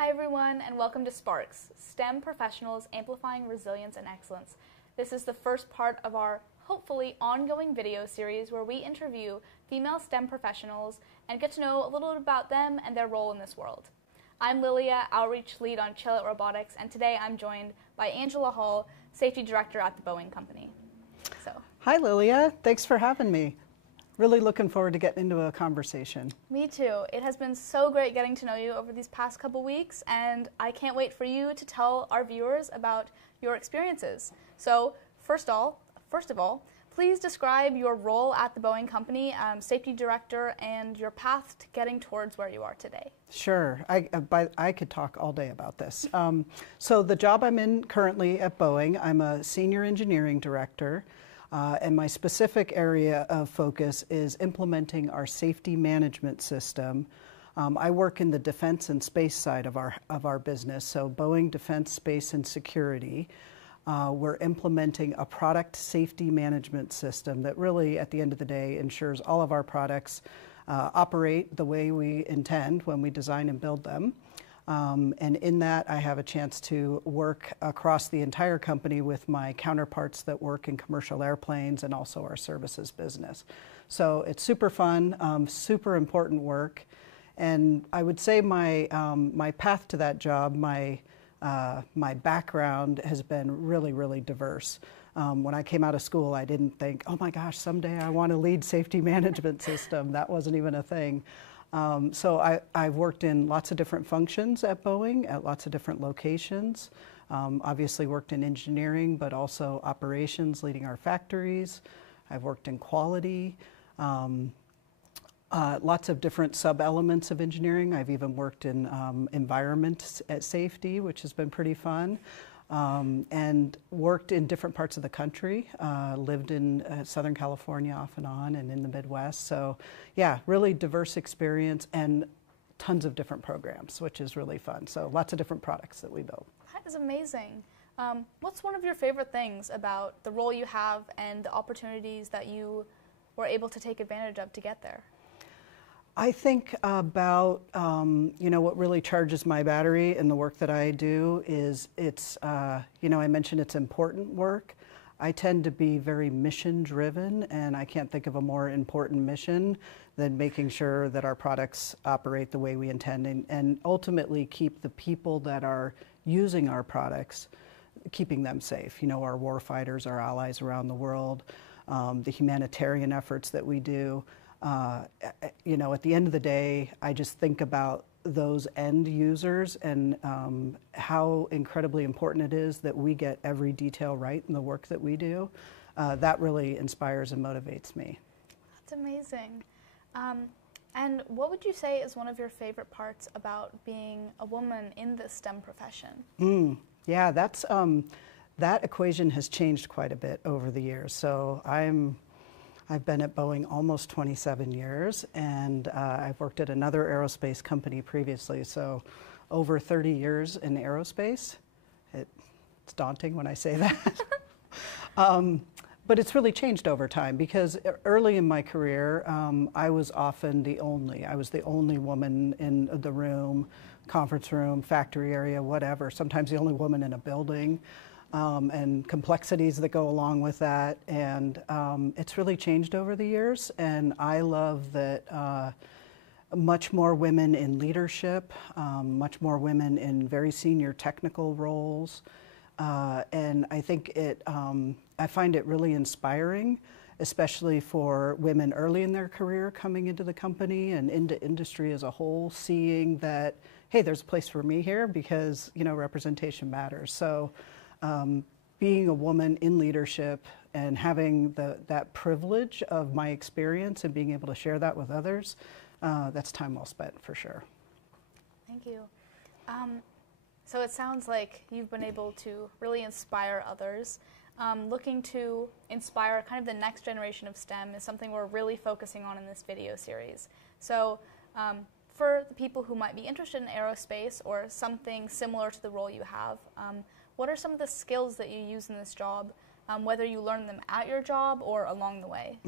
Hi everyone, and welcome to SPARX, STEM Professionals Amplifying Resilience and Excellence. This is the first part of our hopefully ongoing video series where we interview female STEM professionals and get to know a little bit about them and their role in this world. I'm Lilia, Outreach Lead on Chill It Robotics, and today I'm joined by Angela Hall, Safety Director at the Boeing Company. Hi Lilia, thanks for having me. Really looking forward to getting into a conversation. Me too. It has been so great getting to know you over these past couple weeks, and I can't wait for you to tell our viewers about your experiences. So first of all, please describe your role at the Boeing Company, Safety Director, and your path to getting towards where you are today. Sure. I could talk all day about this. So the job I'm in currently at Boeing, I'm a Senior Engineering Director. And my specific area of focus is implementing our safety management system. I work in the defense and space side of our business, so Boeing Defense, Space, and Security. We're implementing a product safety management system that really, at the end of the day, ensures all of our products operate the way we intend when we design and build them. And in that, I have a chance to work across the entire company with my counterparts that work in commercial airplanes and also our services business. So it's super fun, super important work. And I would say my path to that job, my background has been really, really diverse. When I came out of school, I didn't think, oh my gosh, someday I want to lead safety management system. That wasn't even a thing. So I've worked in lots of different functions at Boeing, at lots of different locations. Obviously worked in engineering, but also operations, leading our factories. I've worked in quality, lots of different sub-elements of engineering. I've even worked in environment at safety, which has been pretty fun. And worked in different parts of the country, lived in Southern California off and on, and in the Midwest. So yeah, really diverse experience and tons of different programs, which is really fun. So lots of different products that we build. That is amazing. What's one of your favorite things about the role you have and the opportunities that you were able to take advantage of to get there? I think about, what really charges my battery in the work that I do is it's, I mentioned it's important work. I tend to be very mission driven, and I can't think of a more important mission than making sure that our products operate the way we intend and ultimately keep the people that are using our products, keeping them safe. Our warfighters, our allies around the world, the humanitarian efforts that we do. At the end of the day, I just think about those end users and how incredibly important it is that we get every detail right in the work that we do. That really inspires and motivates me. That's amazing. And what would you say is one of your favorite parts about being a woman in the STEM profession? Yeah, that equation has changed quite a bit over the years. So I've been at Boeing almost 27 years, and I've worked at another aerospace company previously, so over 30 years in aerospace. It's daunting when I say that. But it's really changed over time because early in my career, I was often the only woman in the room, conference room, factory area, whatever, sometimes the only woman in a building. And complexities that go along with that. And it's really changed over the years. And I love that much more women in leadership, much more women in very senior technical roles. And I think I find it really inspiring, especially for women early in their career coming into the company and into industry as a whole, seeing that, hey, there's a place for me here because, representation matters. So. Being a woman in leadership and having that privilege of my experience and being able to share that with others, that's time well spent for sure. Thank you. So it sounds like you've been able to really inspire others. Looking to inspire kind of the next generation of STEM is something we're really focusing on in this video series. So for the people who might be interested in aerospace or something similar to the role you have, what are some of the skills that you use in this job, whether you learn them at your job or along the way?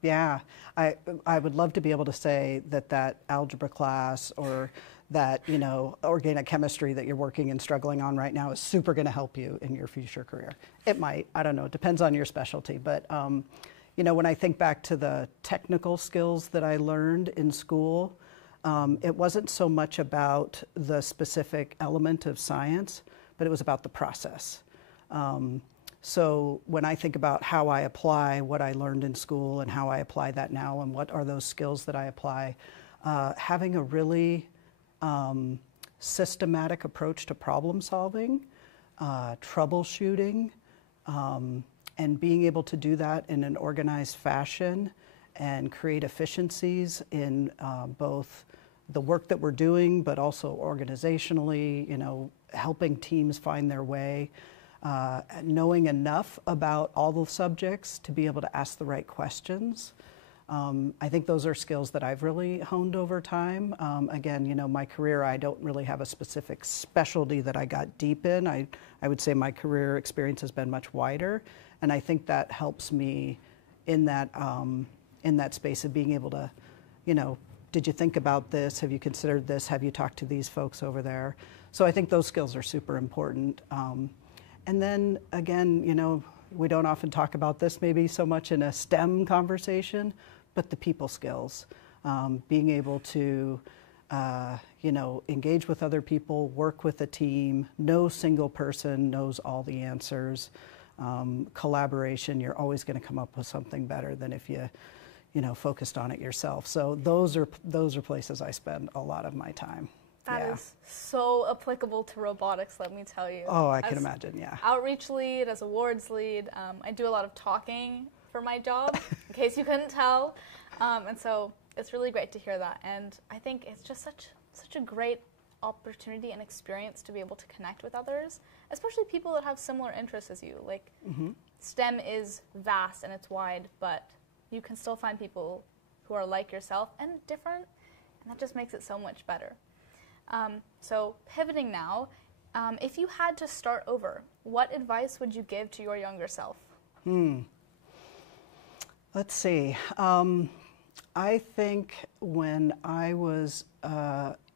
Yeah, I would love to be able to say that algebra class or that, you know, organic chemistry that you're working and struggling on right now is super going to help you in your future career. It might, I don't know, it depends on your specialty. But, you know, when I think back to the technical skills that I learned in school, it wasn't so much about the specific element of science, but it was about the process. So when I think about how I apply what I learned in school and how I apply that now and what are those skills that I apply, having a really systematic approach to problem solving, troubleshooting, and being able to do that in an organized fashion and create efficiencies in both the work that we're doing, but also organizationally, you know, helping teams find their way, knowing enough about all the subjects to be able to ask the right questions. I think those are skills that I've really honed over time. Again, you know, my career, I don't really have a specific specialty that I got deep in. I would say my career experience has been much wider, and I think that helps me in that space of being able to, you know, did you think about this? Have you considered this? Have you talked to these folks over there? So I think those skills are super important. And then again, you know, we don't often talk about this maybe so much in a STEM conversation, but the people skills, being able to, you know, engage with other people, work with a team. No single person knows all the answers. Collaboration, you're always going to come up with something better than if you know, focused on it yourself. So those are places I spend a lot of my time. That is so applicable to robotics, let me tell you. Oh, I can imagine, yeah. Outreach lead, as awards lead, I do a lot of talking for my job, in case you couldn't tell. And so it's really great to hear that. And I think it's just such a great opportunity and experience to be able to connect with others, especially people that have similar interests as you. Like, STEM is vast and it's wide, but you can still find people who are like yourself and different, and that just makes it so much better. So pivoting now, if you had to start over, what advice would you give to your younger self? Let's see. I think when I was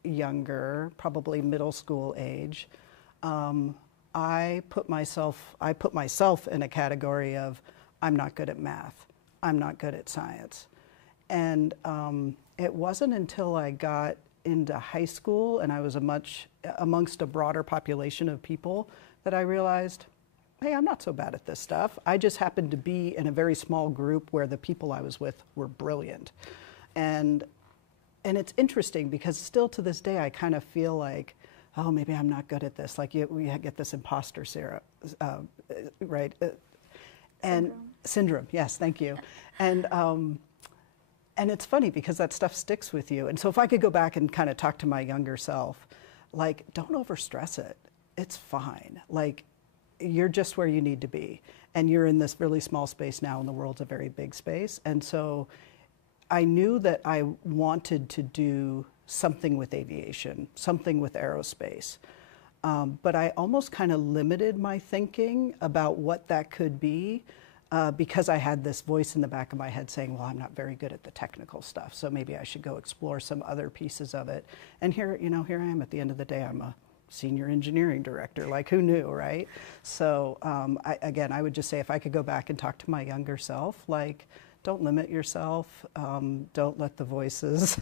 younger, probably middle school age, I put myself in a category of I'm not good at math, I'm not good at science. And it wasn't until I got into high school and I was amongst a broader population of people that I realized, hey, I'm not so bad at this stuff. I just happened to be in a very small group where the people I was with were brilliant. And it's interesting because still to this day I kind of feel like, oh, maybe I'm not good at this. Like we get this imposter right? And syndrome, yes, thank you. And it's funny because that stuff sticks with you. And so if I could go back and kind of talk to my younger self, like, don't overstress it. It's fine. Like, you're just where you need to be. And you're in this really small space now, and the world's a very big space. And so I knew that I wanted to do something with aviation, something with aerospace. But I almost kind of limited my thinking about what that could be because I had this voice in the back of my head saying, well, I'm not very good at the technical stuff, so maybe I should go explore some other pieces of it. And here I am at the end of the day, I'm a senior engineering director, like who knew, right? So I would just say if I could go back and talk to my younger self, like, don't limit yourself, don't let the voices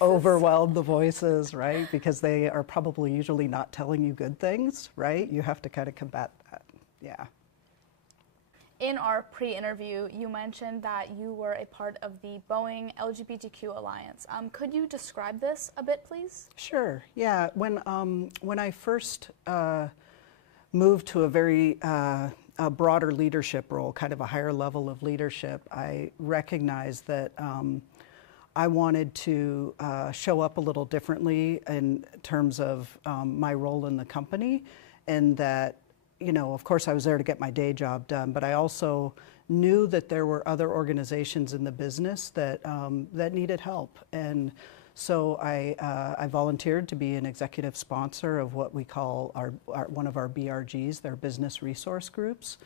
overwhelm the voices, right? Because they are probably usually not telling you good things, right? You have to kind of combat that, yeah. In our pre-interview, you mentioned that you were a part of the Boeing LGBTQ Alliance. Could you describe this a bit, please? Sure, yeah. When I first moved to a very a broader leadership role, kind of a higher level of leadership, I recognized that I wanted to show up a little differently in terms of my role in the company, and that, you know, of course I was there to get my day job done, but I also knew that there were other organizations in the business that that needed help. And so I volunteered to be an executive sponsor of what we call one of our BRGs, their business resource groups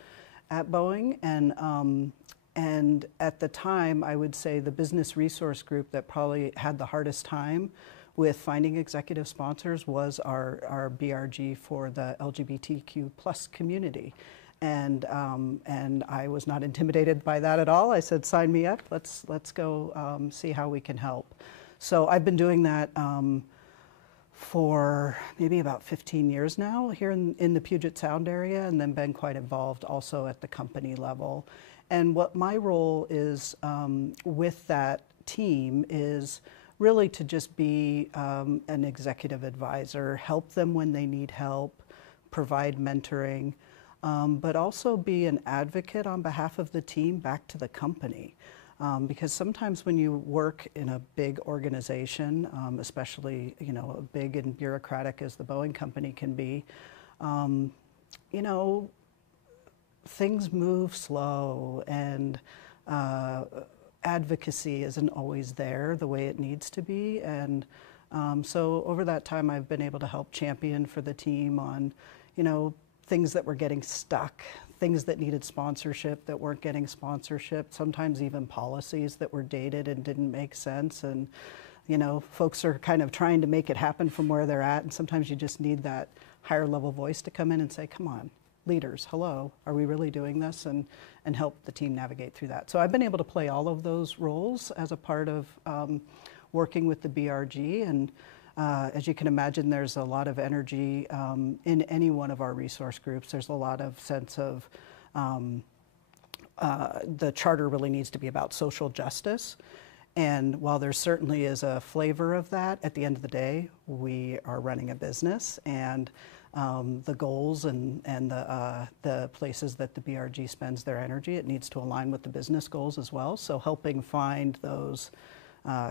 at Boeing. And at the time, I would say the business resource group that probably had the hardest time with finding executive sponsors was our BRG for the LGBTQ plus community. And I was not intimidated by that at all. I said, sign me up, let's go see how we can help. So I've been doing that for maybe about 15 years now here in the Puget Sound area, and then been quite involved also at the company level. And what my role is with that team is really to just be an executive advisor, help them when they need help, provide mentoring, but also be an advocate on behalf of the team back to the company. Because sometimes when you work in a big organization, especially big and bureaucratic as the Boeing company can be, things move slow, and advocacy isn't always there the way it needs to be. And so over that time, I've been able to help champion for the team on, things that were getting stuck, things that needed sponsorship that weren't getting sponsorship, sometimes even policies that were dated and didn't make sense. And, folks are kind of trying to make it happen from where they're at, and sometimes you just need that higher level voice to come in and say, come on, leaders, hello, are we really doing this? And help the team navigate through that. So I've been able to play all of those roles as a part of working with the BRG. And as you can imagine, there's a lot of energy in any one of our resource groups. There's a lot of sense of the charter really needs to be about social justice. And while there certainly is a flavor of that, at the end of the day, we are running a business, and the goals and the places that the BRG spends their energy, it needs to align with the business goals as well. So helping find those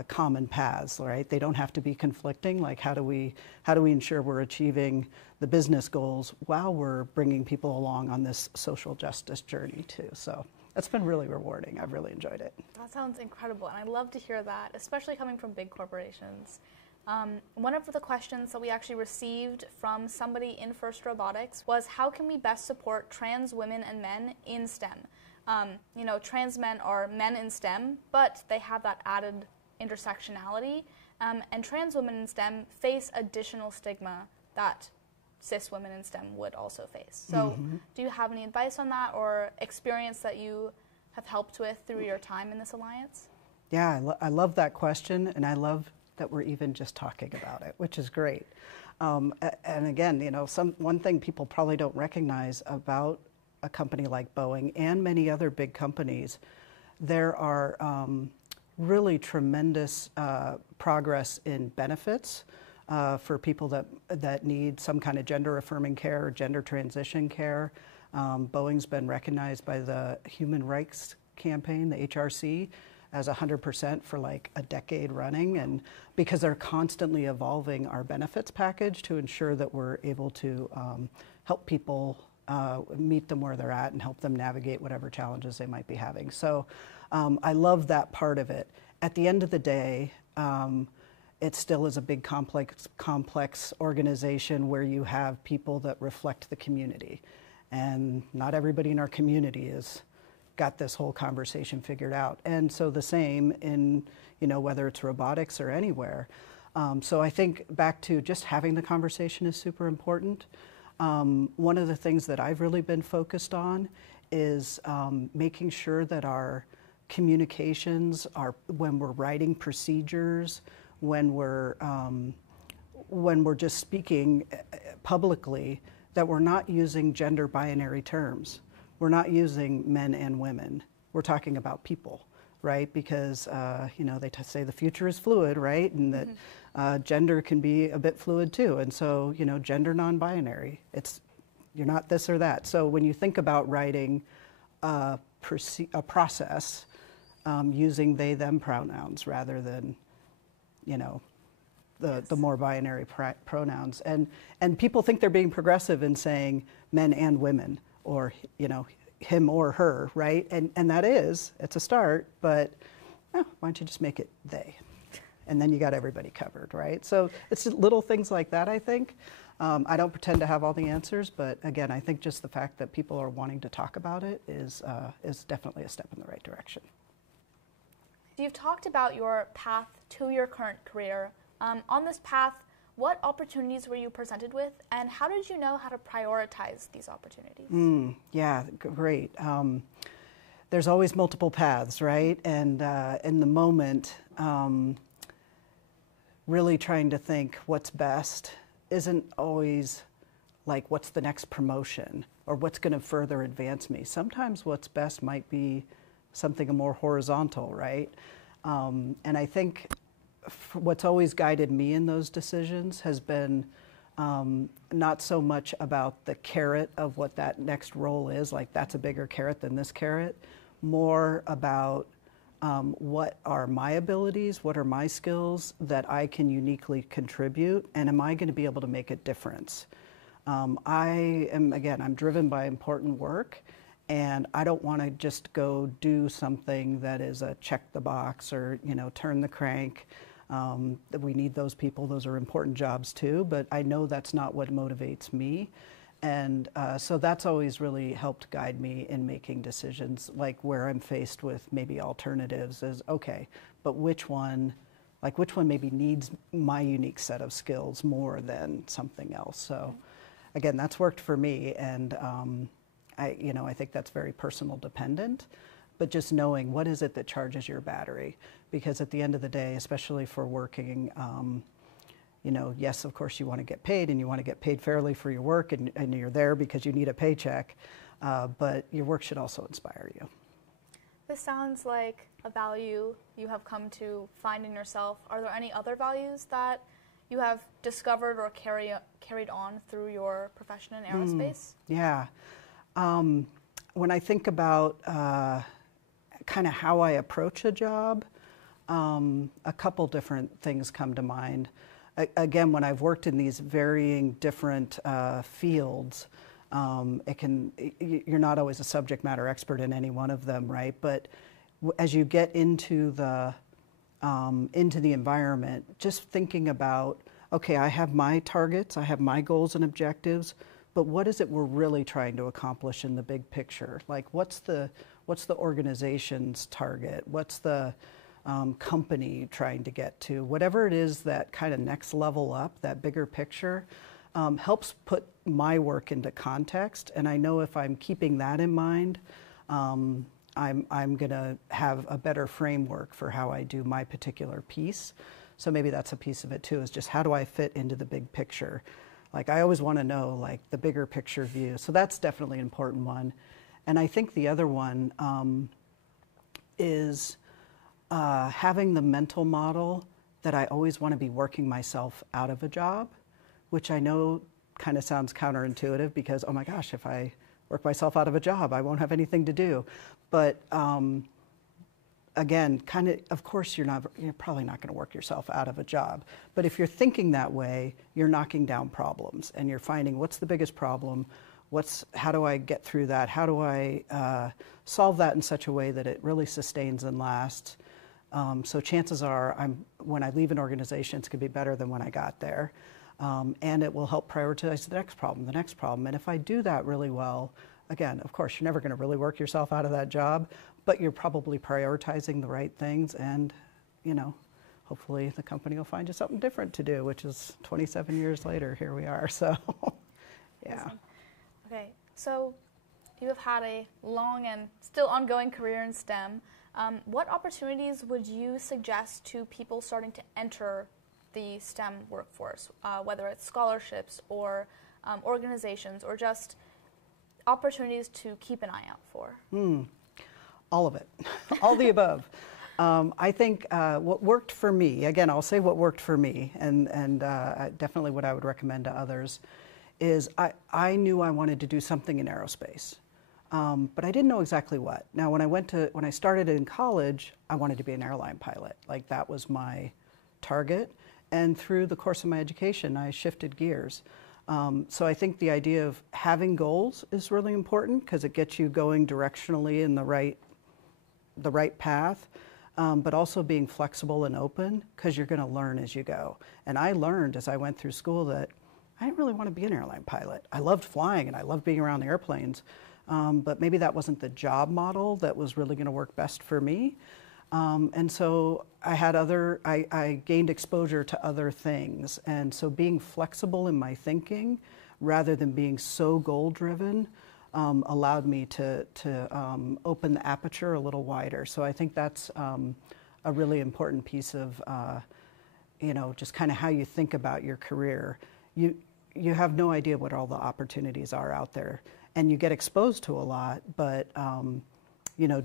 common paths, right? They don't have to be conflicting. Like, how do we ensure we're achieving the business goals while we're bringing people along on this social justice journey too? So that's been really rewarding. I've really enjoyed it. That sounds incredible, and I love to hear that, especially coming from big corporations. One of the questions that we actually received from somebody in FIRST Robotics was, how can we best support trans women and men in STEM? Trans men are men in STEM, but they have that added intersectionality, and trans women in STEM face additional stigma that cis women in STEM would also face. So do you have any advice on that, or experience that you have helped with through your time in this alliance? Yeah, I love that question, and I love that we're even just talking about it, which is great. And again, one thing people probably don't recognize about a company like Boeing and many other big companies, there are really tremendous progress in benefits for people that need some kind of gender-affirming care or gender transition care. Boeing's been recognized by the Human Rights Campaign, the HRC, as 100% for like a decade running, and because they're constantly evolving our benefits package to ensure that we're able to help people meet them where they're at and help them navigate whatever challenges they might be having. So I love that part of it. At the end of the day, it still is a big complex organization where you have people that reflect the community, and not everybody in our community has got this whole conversation figured out. And so the same in, whether it's robotics or anywhere. So I think back to just having the conversation is super important. One of the things that I've really been focused on is making sure that our communications are, when we're writing procedures, when we're just speaking publicly, that we're not using gender binary terms. We're not using men and women. We're talking about people, right? Because, they say the future is fluid, right? And that gender can be a bit fluid too. And so, gender non-binary, you're not this or that. So when you think about writing a process using they, them pronouns rather than, the more binary pronouns. And people think they're being progressive in saying men and women, or him or her, right? And that it's a start, but why don't you just make it they? And then you got everybody covered, right? So it's little things like that, I think. I don't pretend to have all the answers, but again, I think just the fact that people are wanting to talk about it is definitely a step in the right direction. You've talked about your path to your current career On this path, what opportunities were you presented with, and how did you know how to prioritize these opportunities? Yeah, great. There's always multiple paths, right? And in the moment, really trying to think what's best isn't always like what's the next promotion or what's going to further advance me. Sometimes what's best might be something more horizontal, right? And I think what's always guided me in those decisions has been not so much about the carrot of what that next role is, like that's a bigger carrot than this carrot, more about what are my abilities, what are my skills that I can uniquely contribute, and am I going to be able to make a difference? I'm driven by important work, and I don't want to just go do something that is a check the box or, turn the crank. We need those people, those are important jobs too, but I know that's not what motivates me. And so that's always really helped guide me in making decisions, like where I'm faced with maybe alternatives is, okay, but which one maybe needs my unique set of skills more than something else. So again, that's worked for me, and I think that's very personal dependent, but just knowing what is it that charges your battery, because at the end of the day, especially for working, yes, of course you want to get paid and you want to get paid fairly for your work, and you're there because you need a paycheck, but your work should also inspire you. This sounds like a value you have come to find in yourself. Are there any other values that you have discovered or carried on through your profession in aerospace? Yeah. When I think about kind of how I approach a job, a couple different things come to mind. Again, when I've worked in these varying different fields, you're not always a subject matter expert in any one of them, right? But as you get into the environment, just thinking about, okay, I have my targets, I have my goals and objectives, but what is it we're really trying to accomplish in the big picture? Like, what's the organization's target? What's the company trying to get to? Whatever it is, that kind of next level up, that bigger picture, helps put my work into context. And I know if I'm keeping that in mind, I'm going to have a better framework for how I do my particular piece. So maybe that's a piece of it too, is just how do I fit into the big picture? Like, I always want to know, like, the bigger picture view. So that's definitely an important one. And I think the other one is having the mental model that I always want to be working myself out of a job, which I know kind of sounds counterintuitive because, oh my gosh, if I work myself out of a job, I won't have anything to do. But again, of course, you're probably not going to work yourself out of a job. But if you're thinking that way, you're knocking down problems and you're finding what's the biggest problem, how do I get through that? How do I solve that in such a way that it really sustains and lasts? So chances are, when I leave an organization, it's going to be better than when I got there. And it will help prioritize the next problem. And if I do that really well, again, of course, you're never going to really work yourself out of that job, but you're probably prioritizing the right things, and, hopefully the company will find you something different to do, which is 27 years later, here we are, so, yeah. Awesome. Okay, so you have had a long and still ongoing career in STEM. What opportunities would you suggest to people starting to enter the STEM workforce, whether it's scholarships or organizations or just opportunities to keep an eye out for? All of it, all the above. I think what worked for me, again, I'll say what worked for me, and definitely what I would recommend to others, is I knew I wanted to do something in aerospace, but I didn't know exactly what. Now, when I started in college, I wanted to be an airline pilot. Like, that was my target. And through the course of my education, I shifted gears. So I think the idea of having goals is really important because it gets you going directionally in the right path, but also being flexible and open because you're going to learn as you go. And I learned as I went through school that I didn't really want to be an airline pilot. I loved flying and I loved being around the airplanes, but maybe that wasn't the job model that was really going to work best for me. And so I gained exposure to other things. And so being flexible in my thinking rather than being so goal-driven allowed me to open the aperture a little wider. So I think that's a really important piece of, just kind of how you think about your career. You have no idea what all the opportunities are out there, and you get exposed to a lot, but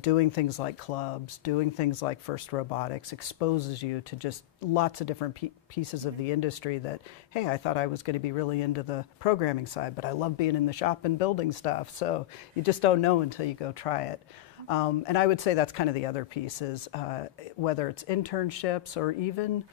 doing things like clubs, doing things like First Robotics exposes you to just lots of different pieces of the industry that, hey, I thought I was going to be really into the programming side, but I love being in the shop and building stuff. So you just don't know until you go try it. And I would say that's kind of the other piece is whether it's internships or even,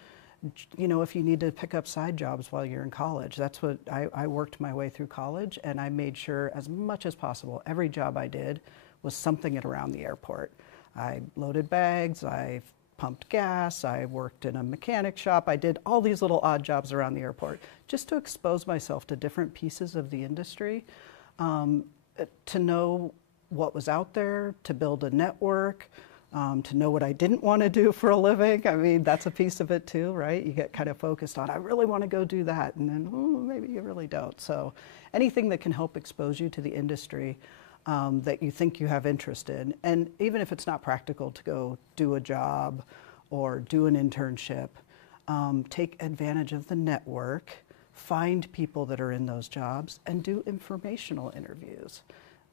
if you need to pick up side jobs while you're in college. That's what I worked my way through college, and I made sure as much as possible, every job I did was something at around the airport. I loaded bags, I pumped gas, I worked in a mechanic shop, I did all these little odd jobs around the airport just to expose myself to different pieces of the industry, to know what was out there, to build a network, to know what I didn't want to do for a living. I mean, that's a piece of it too, right? You get kind of focused on, I really want to go do that, and then maybe you really don't. So anything that can help expose you to the industry that you think you have interest in, and even if it's not practical to go do a job or do an internship, take advantage of the network, find people that are in those jobs, and do informational interviews.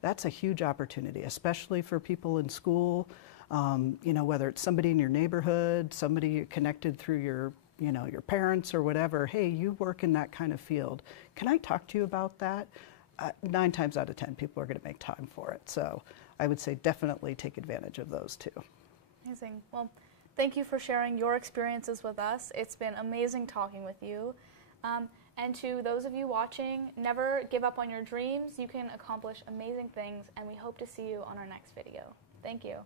That's a huge opportunity, especially for people in school, whether it's somebody in your neighborhood, somebody you're connected through your parents or whatever. Hey, you work in that kind of field. Can I talk to you about that? 9 times out of 10, people are going to make time for it. So I would say definitely take advantage of those too. Amazing. Well, thank you for sharing your experiences with us. It's been amazing talking with you. And to those of you watching, never give up on your dreams. You can accomplish amazing things, and we hope to see you on our next video. Thank you.